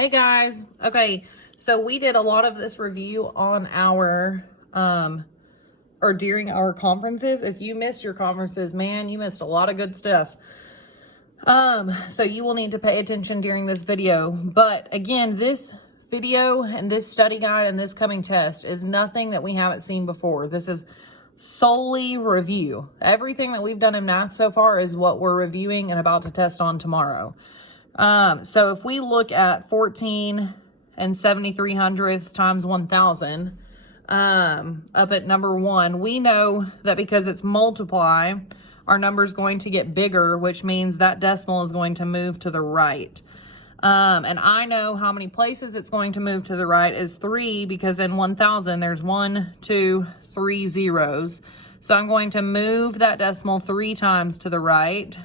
Hey guys. Okay, so we did a lot of this review on our or during our conferences. If you missed your conferences, man, you missed a lot of good stuff. So you will need to pay attention during this video. But again, this video and this study guide and this coming test is nothing that we haven't seen before. This is solely review. Everything that we've done in math so far is what we're reviewing and about to test on tomorrow. So if we look at 14 and 73/100ths times 1,000, up at number 1, we know that because it's multiply, our number is going to get bigger, which means that decimal is going to move to the right. And I know how many places it's going to move to the right is 3, because in 1,000 there's 1, 2, 3 zeros. So I'm going to move that decimal 3 times to the right. So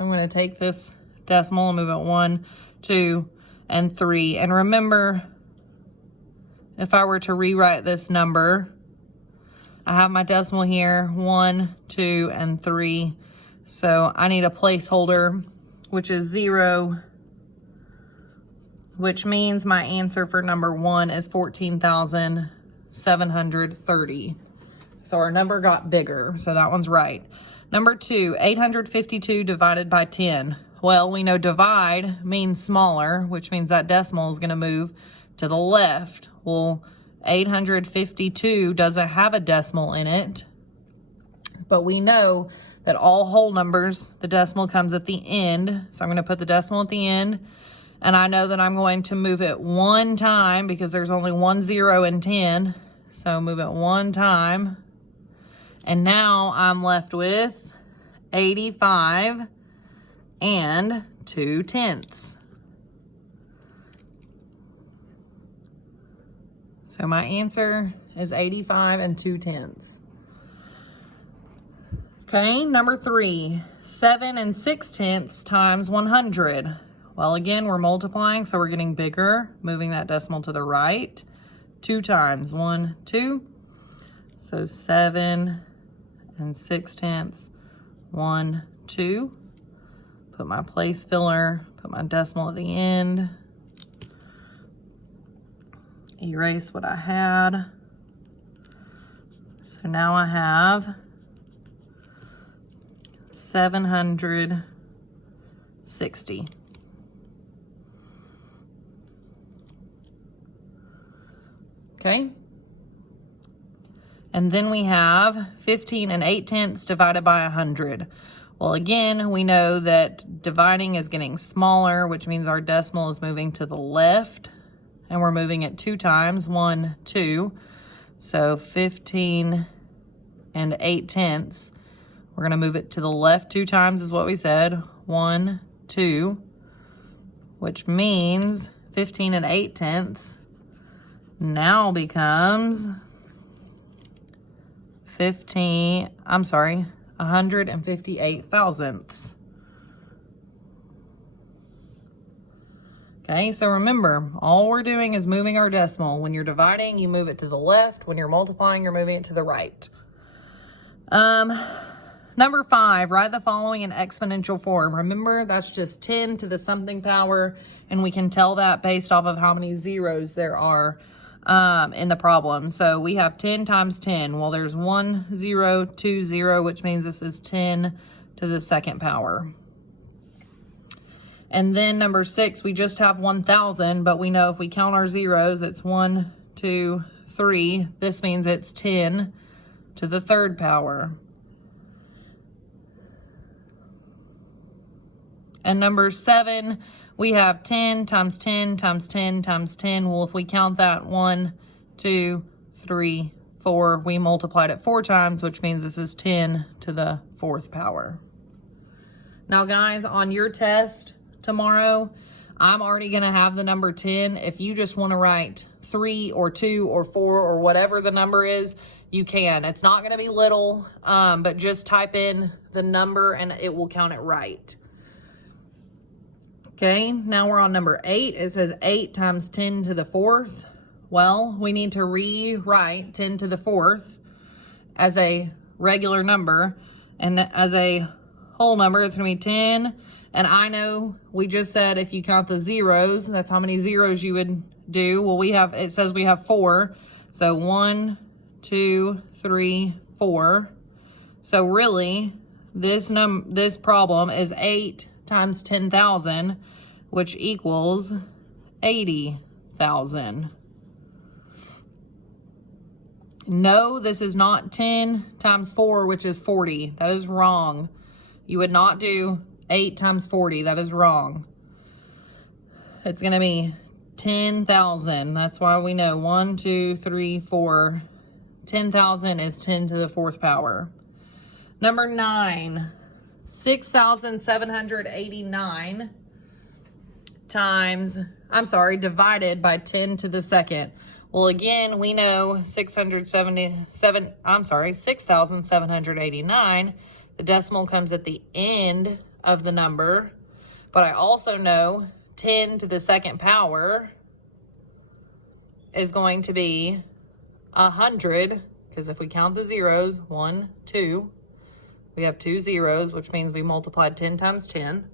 I'm going to take this decimal and move it 1, 2, and 3. And remember, if I were to rewrite this number, I have my decimal here, 1, 2, and 3. So I need a placeholder, which is 0, which means my answer for number 1 is 14,730. So our number got bigger, so that one's right. Number 2, 852 divided by 10. Well, we know divide means smaller, which means that decimal is going to move to the left. Well, 852 doesn't have a decimal in it, but we know that all whole numbers, the decimal comes at the end. So I'm going to put the decimal at the end, and I know that I'm going to move it 1 time because there's only 1 0 in 10. So move it 1 time. And now I'm left with 85 and 2/10. So my answer is 85 and 2/10. Okay, number 3, 7 and 6/10 times 100. Well, again, we're multiplying, so we're getting bigger, moving that decimal to the right. 2 times, 1, 2. So 7 and 6/10, 1, 2. Put my place filler, put my decimal at the end. Erase what I had. So now I have 760. Okay. And then we have 15 and 8/10 divided by 100. Well, again, we know that dividing is getting smaller, which means our decimal is moving to the left. And we're moving it 2 times, 1, 2. So 15 and 8/10. We're going to move it to the left 2 times is what we said. 1, 2. Which means 15 and 8/10 now becomes 158 thousandths. Okay, so remember, all we're doing is moving our decimal. When you're dividing, you move it to the left. When you're multiplying, you're moving it to the right. Number 5, write the following in exponential form. Remember, that's just 10 to the something power, and we can tell that based off of how many zeros there are in the problem. So we have 10 times 10. Well, there's 1 0, 2 0, which means this is 10 to the second power. And then number 6, we just have 1,000, but we know if we count our zeros, it's 1, 2, 3. This means it's 10 to the third power. And number 7, we have 10 times 10 times 10 times 10. Well, if we count that 1, 2, 3, 4, we multiplied it 4 times, which means this is 10 to the fourth power. Now, guys, on your test tomorrow, I'm already going to have the number 10. If you just want to write 3 or 2 or 4 or whatever the number is, you can. It's not going to be little, but just type in the number and it will count it right. Okay, now we're on number 8. It says 8 times 10 to the fourth. Well, we need to rewrite 10 to the fourth as a regular number, and as a whole number, it's going to be 10 And I know we just said if you count the zeros, that's how many zeros you would do. Well, it says we have 4. So 1, 2, 3, 4. So really, this problem is 8 times 10,000, which equals 80,000. No, this is not 10 times 4, which is 40. That is wrong. You would not do 8 times 40. That is wrong. It's going to be 10,000. That's why we know 1, 2, 3, 4. 10,000 is 10 to the 4th power. Number 9, 6,789 divided by 10 to the 2nd. Well, again, we know 6,789. The decimal comes at the end of the number, but I also know 10 to the 2nd power is going to be 100, because if we count the zeros, 1, 2, we have 2 zeros, which means we multiplied 10 times 10.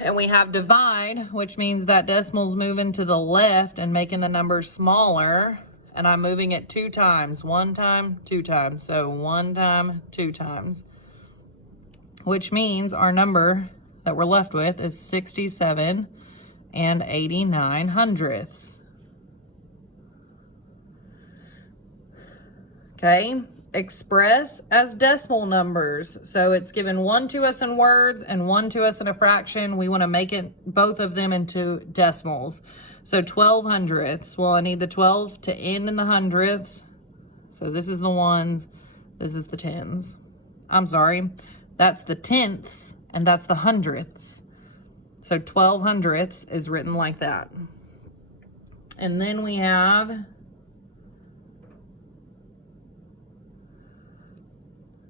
And we have divide, which means that decimal's moving to the left and making the number smaller. And I'm moving it 2 times, 1 time, 2 times. So 1 time, 2 times. Which means our number that we're left with is 67 and 89 hundredths. Okay. Express as decimal numbers. So it's given 1 to us in words and 1 to us in a fraction. We want to make it both of them into decimals. So 12 hundredths. Well, I need the 12 to end in the hundredths. So this is the ones, this is the tens. I'm sorry, that's the tenths and that's the hundredths. So 12 hundredths is written like that. And then we have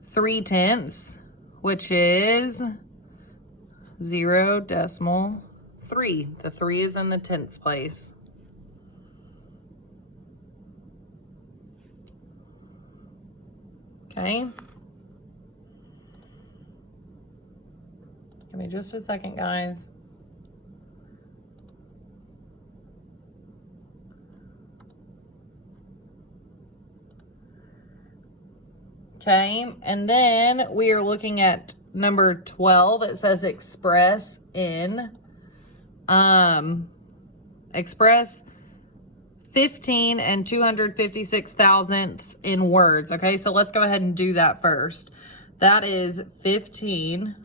3/10, which is 0.3. The 3 is in the tenths place. Okay. Give me just a second, guys. Okay, and then we are looking at number 12. It says express in, express 15 and 256 thousandths in words. Okay, so let's go ahead and do that first. That is 15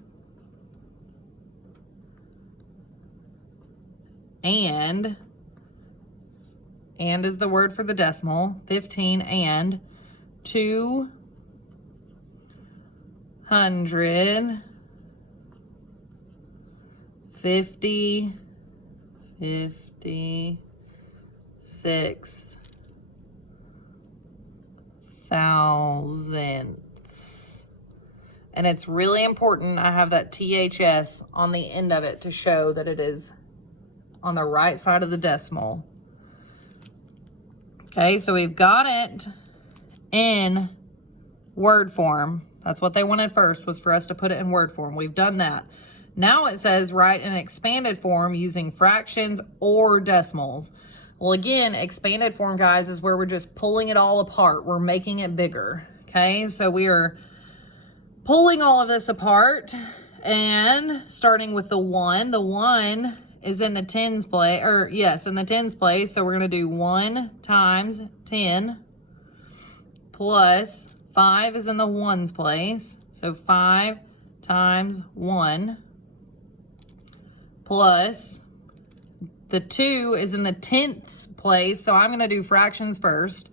and is the word for the decimal. 15 and 256 thousandths. And it's really important I have that THS on the end of it to show that it is on the right side of the decimal. Okay, so we've got it in word form. That's what they wanted first, was for us to put it in word form. We've done that. Now it says write in expanded form using fractions or decimals. Well, again, expanded form, guys, is where we're just pulling it all apart. We're making it bigger. Okay, so we are pulling all of this apart and starting with the 1. The 1 is in the tens place, or yes, in the tens place. So we're going to do 1 times 10 plus 5 is in the ones place. So 5 times 1 plus the 2 is in the tenths place. So I'm going to do fractions first.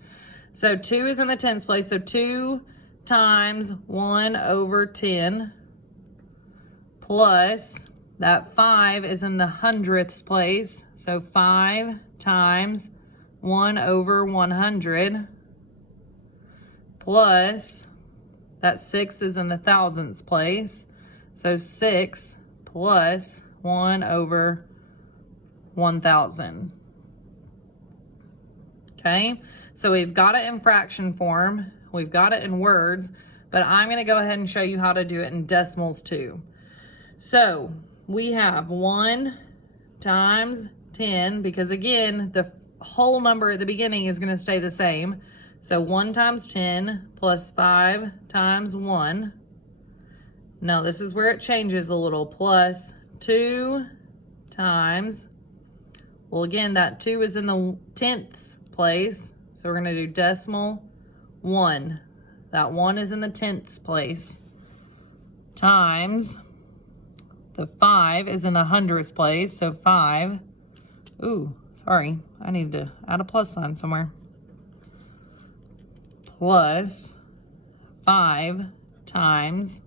So 2 is in the tenths place. So 2 times 1 over 10 plus that 5 is in the hundredths place. So 5 times 1 over 100 plus that 6 is in the thousandths place. So 6 plus 1 over 1,000. Okay, so we've got it in fraction form. We've got it in words, but I'm going to go ahead and show you how to do it in decimals too. So we have 1 times 10, because again, the whole number at the beginning is going to stay the same. So 1 times 10 plus 5 times 1. Now this is where it changes a little. Plus 2 times, well again, that 2 is in the tenths place. So we're going to do decimal 1. That 1 is in the tenths place. Times the 5 is in the hundredths place. So 5. Ooh, sorry. I need to add a plus sign somewhere. Plus 5 times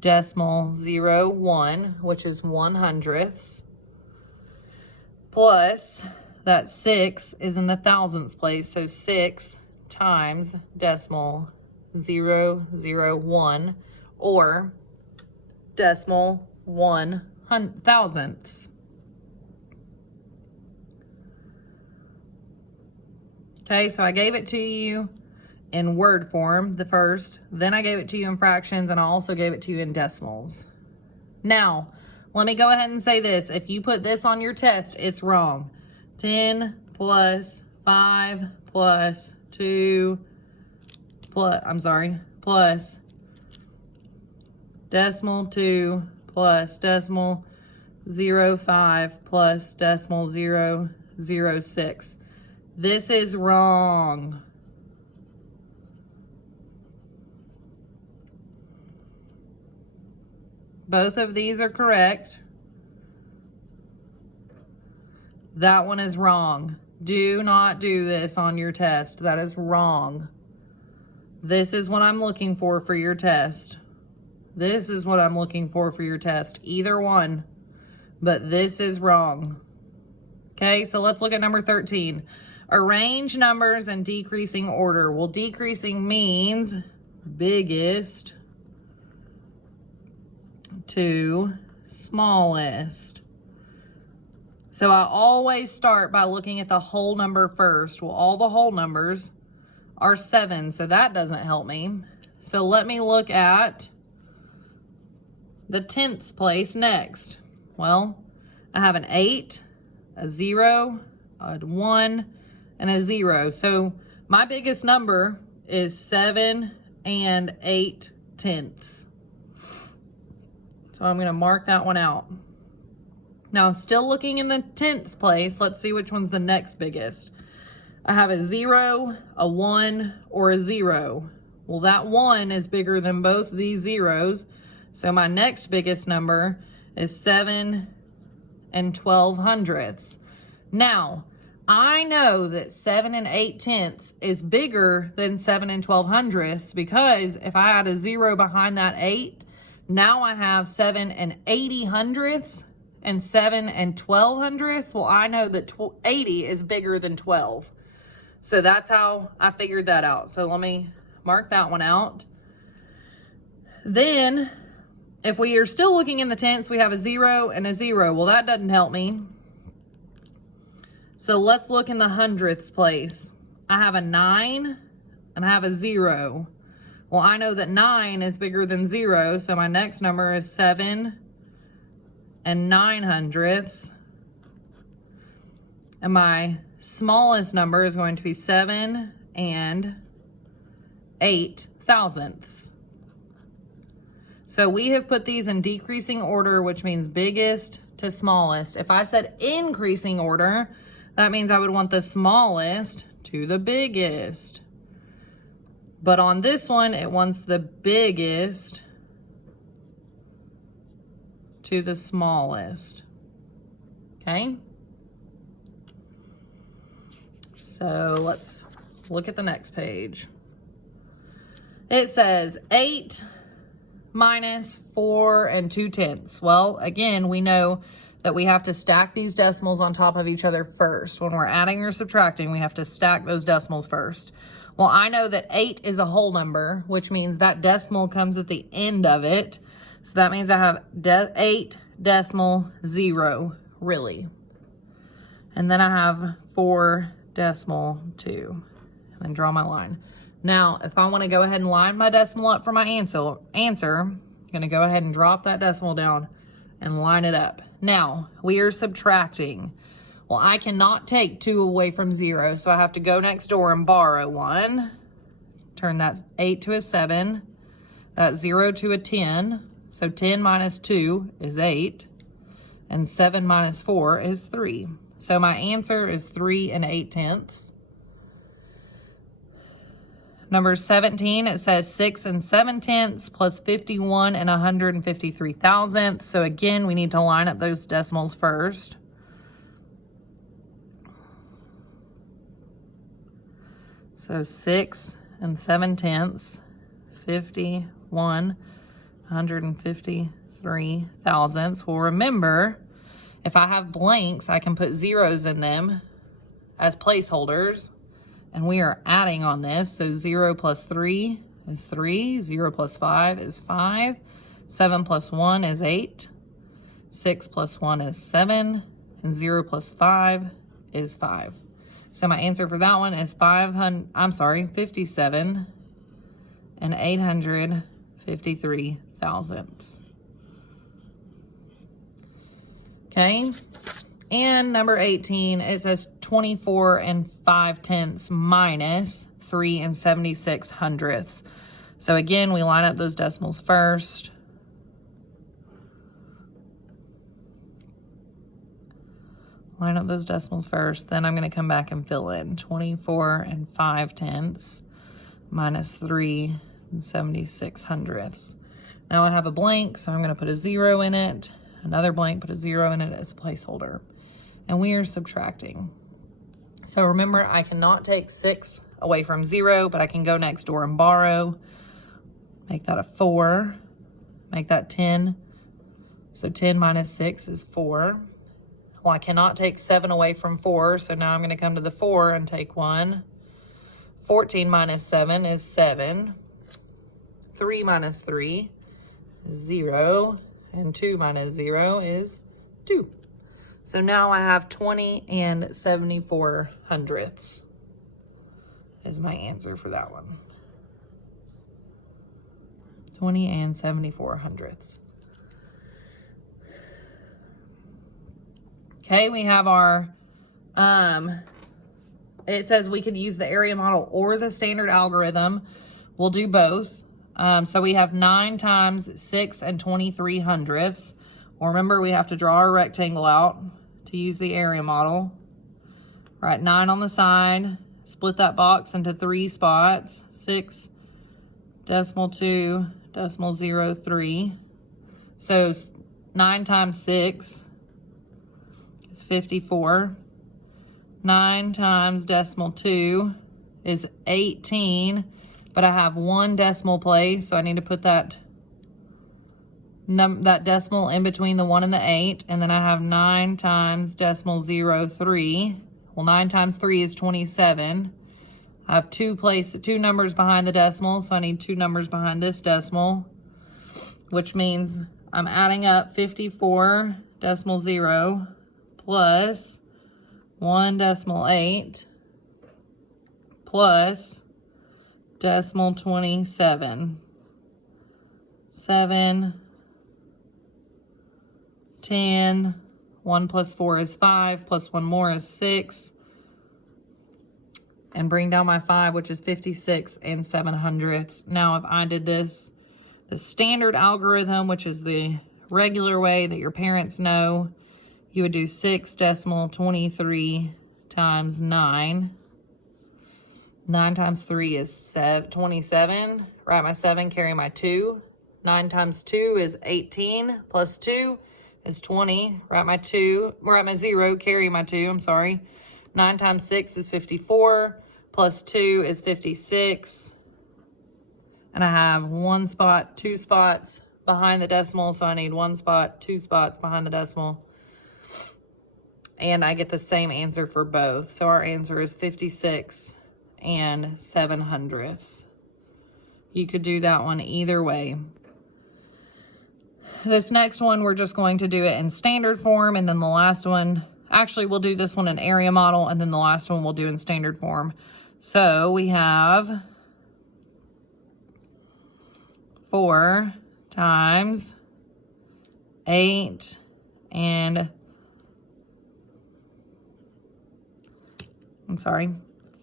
decimal 0, 1, which is 1/100ths. Plus that 6 is in the thousandths place. So 6 times decimal 0, 0, 1, or decimal 1/1000ths. Okay, so I gave it to you in word form, the first, then I gave it to you in fractions, and I also gave it to you in decimals. Now, let me go ahead and say this. If you put this on your test, it's wrong. 10 plus 5 plus 2 plus decimal 2 plus decimal 0.5 plus decimal 0.06. This is wrong. Both of these are correct. That one is wrong. Do not do this on your test. That is wrong. This is what I'm looking for your test. This is what I'm looking for your test. Either one. But this is wrong. Okay, so let's look at number 13. Arrange numbers in decreasing order. Well, decreasing means biggest to smallest. So I always start by looking at the whole number first. Well, all the whole numbers are 7, so that doesn't help me. So let me look at the tenths place next. Well, I have an 8, a 0, a 1, and a 0. So my biggest number is 7 and 8/10. So I'm going to mark that one out. Now, still looking in the tenths place, let's see which one's the next biggest. I have a 0, a 1, or a 0. Well, that 1 is bigger than both these zeros. So my next biggest number is 7 and 12/100ths. Now, I know that 7 and 8/10 is bigger than 7 and 12/100ths, because if I add a 0 behind that 8, now I have 7 and 80/100ths and 7 and 12/100ths. Well, I know that 80 is bigger than 12. So that's how I figured that out. So let me mark that one out. Then, if we are still looking in the tenths, we have a 0 and a 0. Well, that doesn't help me. So let's look in the hundredths place. I have a 9 and I have a 0. Well, I know that 9 is bigger than 0, so my next number is 7 and 9/100ths. And my smallest number is going to be 7 and 8/1000ths. So we have put these in decreasing order, which means biggest to smallest. If I said increasing order, that means I would want the smallest to the biggest. But on this one, it wants the biggest to the smallest. Okay? So let's look at the next page. It says 8 minus 4 and 2/10. Well, again, we know that we have to stack these decimals on top of each other first. When we're adding or subtracting, we have to stack those decimals first. Well, I know that 8 is a whole number, which means that decimal comes at the end of it. So that means I have 8 decimal 0, really. And then I have 4 decimal 2. And then draw my line. Now, if I want to go ahead and line my decimal up for my answer, Gonna go ahead and drop that decimal down and line it up. Now, we are subtracting. Well, I cannot take 2 away from 0, so I have to go next door and borrow 1. Turn that 8 to a 7, that 0 to a 10. So 10 minus 2 is 8, and 7 minus 4 is 3. So my answer is 3 8/10. Number 17, it says 6 7/10 plus 51 153 thousandths. So again, we need to line up those decimals first. So 6 7/10, 51 153 thousandths. Well, remember, if I have blanks, I can put zeros in them as placeholders. And we are adding on this. So 0 plus 3 is 3. 0 plus 5 is 5. 7 plus 1 is 8. 6 plus 1 is 7. And 0 plus 5 is 5. So my answer for that one is 57 853 thousandths. Okay. And number 18, it says 24 5/10 minus 3 76 hundredths. So again, we line up those decimals first. Line up those decimals first. Then I'm going to come back and fill in 24 5/10 minus 3 76 hundredths. Now I have a blank, so I'm going to put a 0 in it. Another blank, put a 0 in it as a placeholder. And we are subtracting. So remember, I cannot take 6 away from 0, but I can go next door and borrow. Make that a 4. Make that 10. So 10 minus 6 is 4. Well, I cannot take 7 away from 4, so now I'm going to come to the 4 and take 1. 14 minus 7 is 7. 3 minus 3 is 0. And 2 minus 0 is 2. So now I have 20 74 hundredths is my answer for that one. 20 74 hundredths. Okay, we have our, it says we could use the area model or the standard algorithm. We'll do both. So we have 9 times 6 23 hundredths. Well, remember, we have to draw our rectangle out to use the area model. Write 9 on the side. Split that box into 3 spots. 6, decimal 2, decimal 0, 3. So 9 times 6 is 54. 9 times decimal 2 is 18. But I have 1 decimal place, so I need to put that decimal in between the 1 and the 8. And then I have 9 times decimal 0, 3. Well, 9 times 3 is 27. I have 2 numbers behind the decimal, so I need 2 numbers behind this decimal, which means I'm adding up 54 decimal 0 plus 1 decimal 8 plus decimal 27. 7, 10, 1 plus 4 is 5, plus 1 more is 6. And bring down my 5, which is 56 7 hundredths. Now, if I did this, the standard algorithm, which is the regular way that your parents know, you would do 6 decimal 23 times 9. 9 times 3 is 27. Write my 7, carry my 2. 9 times 2 is 18, plus 2 is 20. Write my 0, carry my 2, I'm sorry. 9 times 6 is 54, plus 2 is 56. And I have 1 spot, 2 spots behind the decimal, so I need 1 spot, 2 spots behind the decimal. And I get the same answer for both. So our answer is 56 7 hundredths. You could do that one either way. This next one, we're just going to do it in standard form, and then the last one, actually we'll do this one in area model, and then the last one we'll do in standard form. So we have 4 times 8 and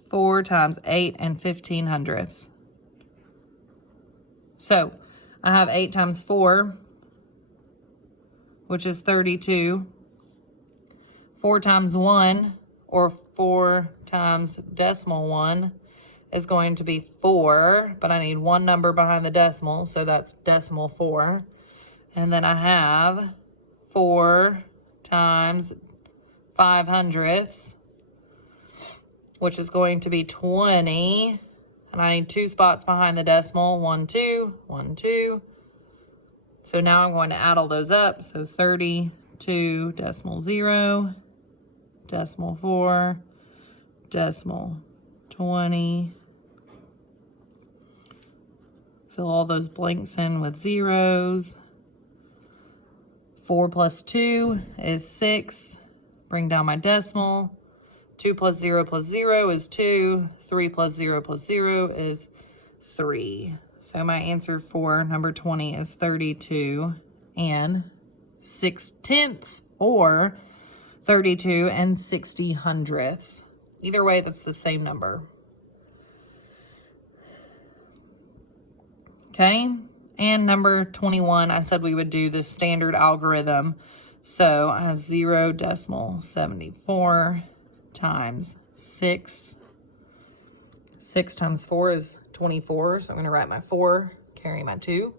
4 times 8 and 15 hundredths. So I have 8 times 4, which is 32. 4 times 1, or 4 times decimal 1, is going to be 4, but I need one number behind the decimal, so that's decimal 4. And then I have 4 times 5 hundredths, which is going to be 20. And I need 2 spots behind the decimal, 1, 2, 1, 2. So now I'm going to add all those up. So 32, decimal 0, decimal 4, decimal 20. Fill all those blanks in with zeros. 4 plus 2 is 6. Bring down my decimal. 2 plus 0 is 2. 3 plus 0 is 3. So my answer for number 20 is 32 and 6/10, or 32 and 60 hundredths. Either way, that's the same number. Okay, and number 21, I said we would do the standard algorithm. So I have 0.74 times 6. 6 times 4 is 24, so I'm going to write my 4, carry my 2.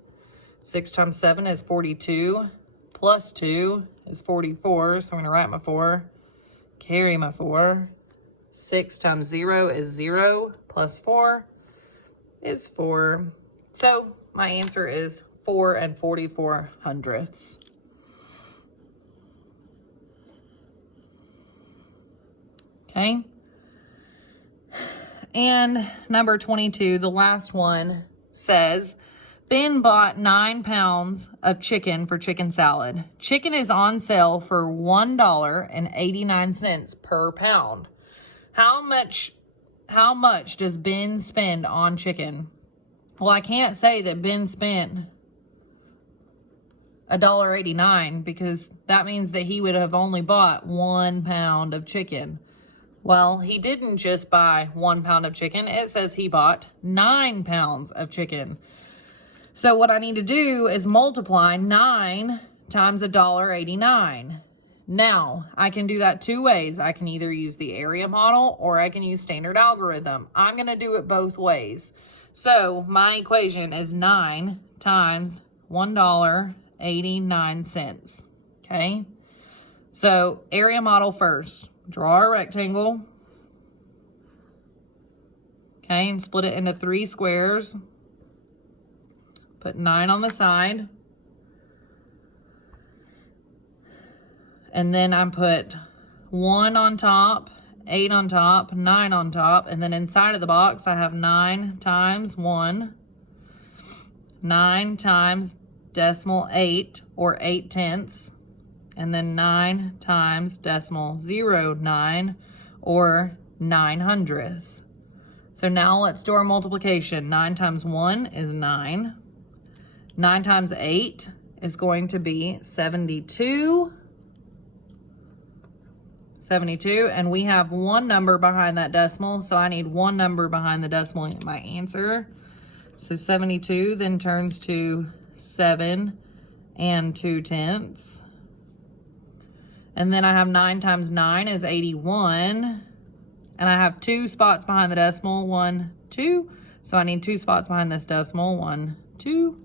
6 times 7 is 42, plus 2 is 44, so I'm going to write my 4, carry my 4. 6 times 0 is 0, plus 4 is 4. So my answer is 4 and 44 hundredths. Okay. And number 22, the last one, says, Ben bought 9 pounds of chicken for chicken salad. Chicken is on sale for $1.89 per pound. How much does Ben spend on chicken? Well, I can't say that Ben spent $1.89 because that means that he would have only bought 1 pound of chicken. Well, he didn't just buy 1 pound of chicken. It says he bought 9 pounds of chicken. So what I need to do is multiply 9 times $1.89. Now, I can do that 2 ways. I can either use the area model or I can use standard algorithm. I'm going to do it both ways. So my equation is 9 times $1.89. Okay? So area model first. Draw a rectangle. Okay, and split it into 3 squares. Put 9 on the side. And then I put 1 on top, 8 on top, 9 on top, and then inside of the box I have 9 times 1, 9 times decimal 8, or 8/10, and then 9 times decimal 0.9, or 9 hundredths. So now let's do our multiplication. 9 times 1 is 9. 9 times 8 is going to be 72. 72, and we have 1 number behind that decimal, so I need 1 number behind the decimal in my answer. So 72 then turns to 7 and 2/10. And then I have 9 times 9 is 81. And I have 2 spots behind the decimal, 1, 2. So I need 2 spots behind this decimal, 1, 2,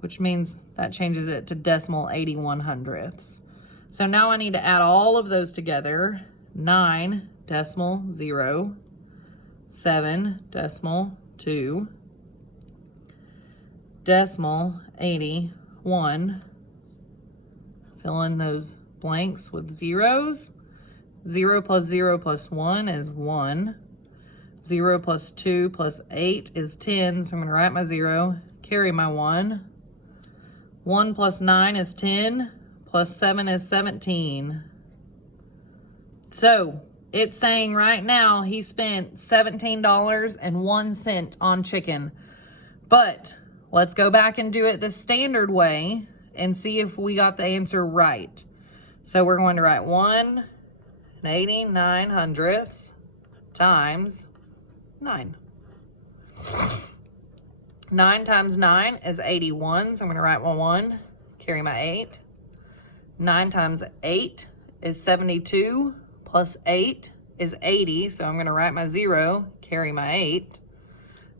which means that changes it to decimal 81 hundredths. So now I need to add all of those together. 9 decimal 0, 7 decimal 2, decimal 81. Fill in those blanks with zeros. 0 plus 0 plus 1 is 1. 0 plus 2 plus 8 is 10. So I'm going to write my 0, carry my 1. 1 plus 9 is 10. Plus 7 is 17. So it's saying right now he spent $17.01 on chicken. But Let's go back and do it the standard way and see if we got the answer right. So we're going to write 1/89 times 9. 9 times 9 is 81, so I'm going to write my 1, carry my 8. 9 times 8 is 72, plus 8 is 80, so I'm going to write my 0, carry my 8.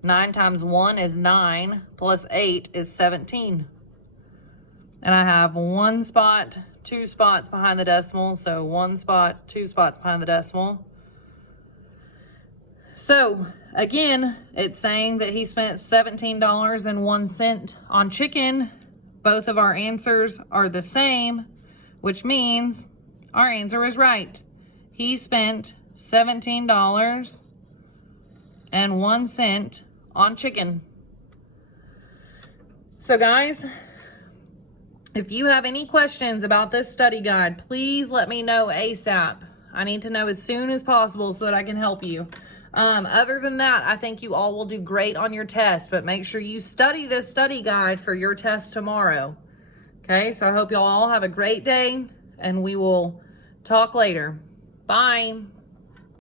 9 times 1 is 9, plus 8 is 17. And I have 1 spot, 2 spots behind the decimal, so 1 spot, 2 spots behind the decimal. So, again, it's saying that he spent $17.01 on chicken. Both of our answers are the same, which means our answer is right. He spent $17.01 on chicken. So, guys, if you have any questions about this study guide, please let me know ASAP. I need to know as soon as possible so that I can help you. Other than that, I think you all will do great on your test, but make sure you study this study guide for your test tomorrow. Okay, so I hope y'all all have a great day, and we will talk later. Bye.